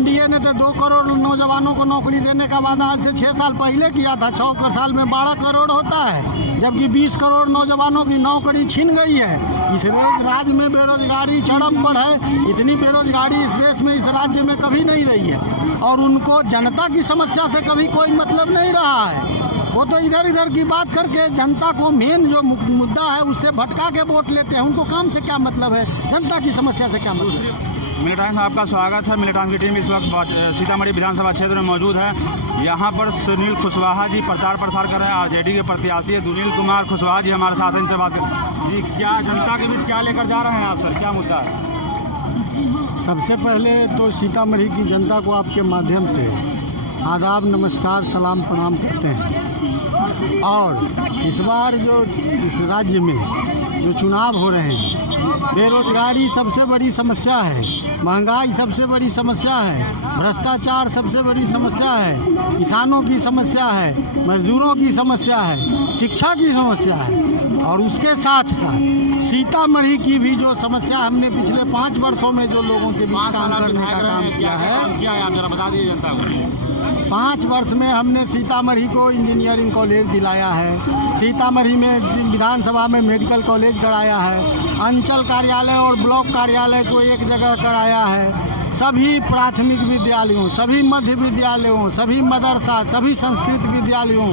NDA ने तो 2 करोड़ नौजवानों को नौकरी देने का वादा आज से 6 साल पहले किया था। 6 साल में 12 करोड़ होता है, जबकि 20 करोड़ नौजवानों की नौकरी छीन गई है। इस राज्य में बेरोजगारी चरम पर है। इतनी बेरोजगारी इस देश में, इस राज्य में कभी नहीं रही है, और उनको जनता की समस्या से कभी कोई मतलब नहीं रहा है। वो तो इधर इधर की बात करके जनता को मेन जो मुद्दा है उससे भटका के वोट लेते हैं। उनको काम से क्या मतलब है, जनता की समस्या से क्या मतलब है। मिलिटेंट आपका स्वागत है। मिलिटेंट की टीम इस वक्त सीतामढ़ी विधानसभा क्षेत्र में मौजूद है। यहाँ पर सुनील कुशवाहा जी प्रचार प्रसार कर रहे हैं। आरजेडी के प्रत्याशी है सुनील कुमार कुशवाहा जी हमारे साथ हैं, इनसे बात करें। जी, क्या जनता के बीच क्या लेकर जा रहे हैं आप सर, क्या मुद्दा है? सबसे पहले तो सीतामढ़ी की जनता को आपके माध्यम से आदाब, नमस्कार, सलाम, प्रणाम करते हैं। और इस बार जो इस राज्य में जो चुनाव हो रहे हैं, बेरोजगारी सबसे बड़ी समस्या है, महंगाई सबसे बड़ी समस्या है, भ्रष्टाचार सबसे बड़ी समस्या है, किसानों की समस्या है, मजदूरों की समस्या है, शिक्षा की समस्या है, और उसके साथ साथ सीतामढ़ी की भी जो समस्या हमने पिछले 5 वर्षों में जो लोगों के बीच काम करने का काम किया है। 5 वर्ष में हमने सीतामढ़ी को इंजीनियरिंग कॉलेज दिलाया है, सीतामढ़ी में विधानसभा में मेडिकल कॉलेज कराया है, अंचल कार्यालय और ब्लॉक कार्यालय को एक जगह कराया है, सभी प्राथमिक विद्यालयों, सभी मध्य विद्यालयों, सभी मदरसा, सभी संस्कृत विद्यालयों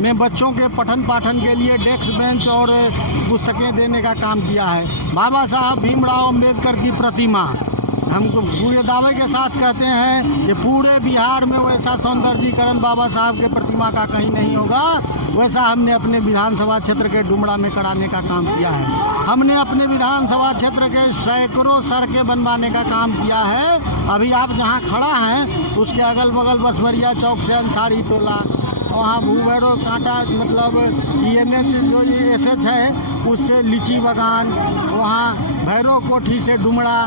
में बच्चों के पठन पाठन के लिए डेस्क बेंच और पुस्तकें देने का काम किया है। बाबा साहब भीमराव अम्बेडकर की प्रतिमा, हमको पूरे दावे के साथ कहते हैं कि पूरे बिहार में वैसा सौंदर्यीकरण बाबा साहब के प्रतिमा का कहीं नहीं होगा, वैसा हमने अपने विधानसभा क्षेत्र के डुमरा में कराने का काम किया है। हमने अपने विधानसभा क्षेत्र के सैकड़ों सड़कें बनवाने का काम किया है। अभी आप जहां खड़ा हैं उसके अगल बगल बसवरिया चौक से अंसारी टोला, वहाँ भूभैरो कांटा मतलब ENH जो SH है उससे लीची बागान, वहाँ भैरव कोठी से डुमरा,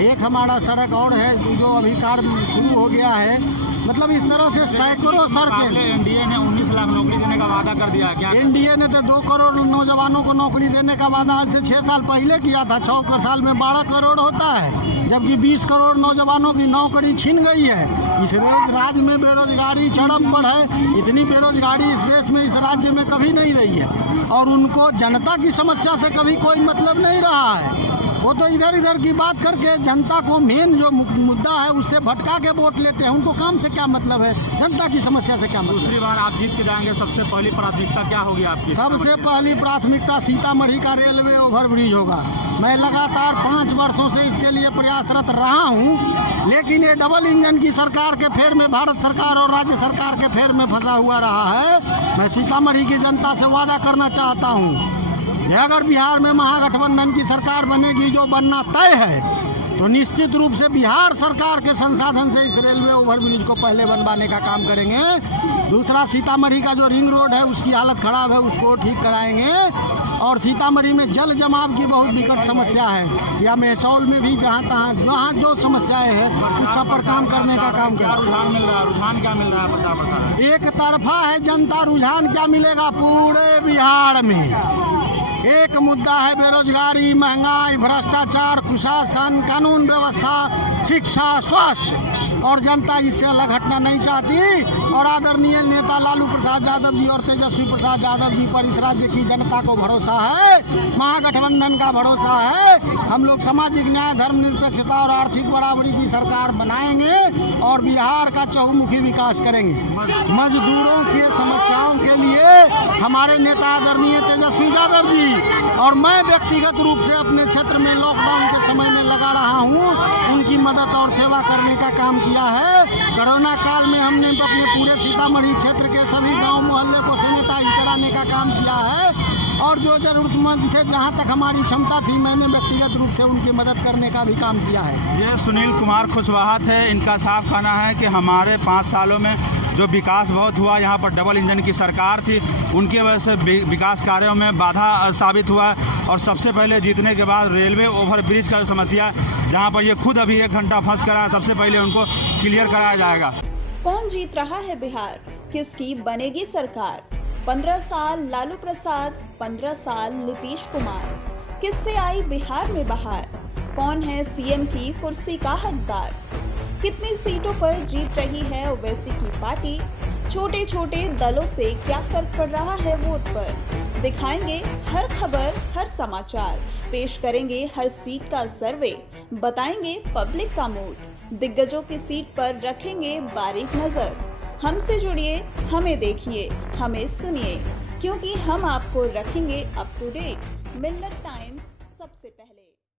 एक हमारा सड़क और है जो अभी कार्य शुरू हो गया है। मतलब इस तरह से सैकड़ों सड़कें। एनडीए ने 19 लाख नौकरी देने का वादा कर दिया क्या? एनडीए ने तो 2 करोड़ नौजवानों को नौकरी देने का वादा आज से 6 साल पहले किया था। 6 साल में 12 करोड़ होता है, जबकि 20 करोड़ नौजवानों की नौकरी छीन गई है। इस राज्य में बेरोजगारी चरम पर है। इतनी बेरोजगारी इस देश में, इस राज्य में कभी नहीं रही है, और उनको जनता की समस्या से कभी कोई मतलब नहीं रहा है। वो तो इधर इधर की बात करके जनता को मेन जो मुद्दा है उससे भटका के वोट लेते हैं। उनको काम से क्या मतलब है, जनता की समस्या से क्या मतलब। दूसरी बार आप जीत के जाएंगे, सबसे पहली प्राथमिकता क्या होगी आपकी? सबसे पहली प्राथमिकता सीतामढ़ी का रेलवे ओवरब्रिज होगा। मैं लगातार 5 वर्षों से इसके लिए प्रयासरत रहा हूं, लेकिन ये डबल इंजन की सरकार के फेर में, भारत सरकार और राज्य सरकार के फेर में फंसा हुआ रहा है। मैं सीतामढ़ी की जनता से वादा करना चाहता हूं, अगर बिहार में महागठबंधन की सरकार बनेगी, जो बनना तय है, तो निश्चित रूप से बिहार सरकार के संसाधन से इस रेलवे ओवरब्रिज को पहले बनवाने का काम करेंगे। दूसरा, सीतामढ़ी का जो रिंग रोड है उसकी हालत खराब है, उसको ठीक कराएंगे। और सीतामढ़ी में जल जमाव की बहुत विकट समस्या है, या मेहसौल में भी जहाँ जो समस्याएं हैं उस सब पर काम करने का काम करें। रुझान क्या मिल रहा है? एक तरफा है जनता, रुझान क्या मिलेगा? पूरे बिहार में एक मुद्दा है बेरोजगारी, महंगाई, भ्रष्टाचार, कुशासन, कानून व्यवस्था, शिक्षा, स्वास्थ्य, और जनता इससे अलग हटना नहीं चाहती। और आदरणीय नेता लालू प्रसाद यादव जी और तेजस्वी प्रसाद यादव जी पर इस राज्य की जनता को भरोसा है, महागठबंधन का भरोसा है। हम लोग सामाजिक न्याय, धर्मनिरपेक्षता और आर्थिक बराबरी की सरकार बनाएंगे और बिहार का चहुमुखी विकास करेंगे। मजदूरों के समस्याओं के लिए हमारे नेता आदरणीय तेजस्वी यादव जी और मैं व्यक्तिगत रूप से अपने क्षेत्र में लॉकडाउन के समय में लगा रहा हूं, उनकी मदद और सेवा करने का काम किया है। कोरोना काल में हमने अपने पूरे सीतामढ़ी क्षेत्र के सभी गांव मोहल्ले को सैनिटाइज कराने का काम किया है, और जो जरूरतमंद थे, जहां तक हमारी क्षमता थी, मैंने व्यक्तिगत रूप से उनकी मदद करने का भी काम किया है। ये सुनील कुमार कुशवाहा थे। इनका साफ कहना है कि हमारे 5 सालों में जो विकास बहुत हुआ, यहाँ पर डबल इंजन की सरकार थी, उनकी वजह से विकास कार्यों में बाधा साबित हुआ। और सबसे पहले जीतने के बाद रेलवे ओवरब्रिज का जो समस्या, जहाँ पर ये खुद अभी 1 घंटा फंस कर आए, सबसे पहले उनको क्लियर कराया जाएगा। कौन जीत रहा है बिहार, किसकी बनेगी सरकार? 15 साल लालू प्रसाद, 15 साल नीतीश कुमार, किससे आई बिहार में बहार? कौन है CM की कुर्सी का हकदार? कितनी सीटों पर जीत रही है ओवैसी की पार्टी, छोटे छोटे दलों से क्या फर्क पड़ रहा है वोट पर, दिखाएंगे हर खबर, हर समाचार, पेश करेंगे हर सीट का सर्वे, बताएंगे पब्लिक का मूड, दिग्गजों की सीट पर रखेंगे बारीक नजर। हमसे जुड़िए, हमें देखिए, हमें सुनिए, क्योंकि हम आपको रखेंगे up to date. Millat times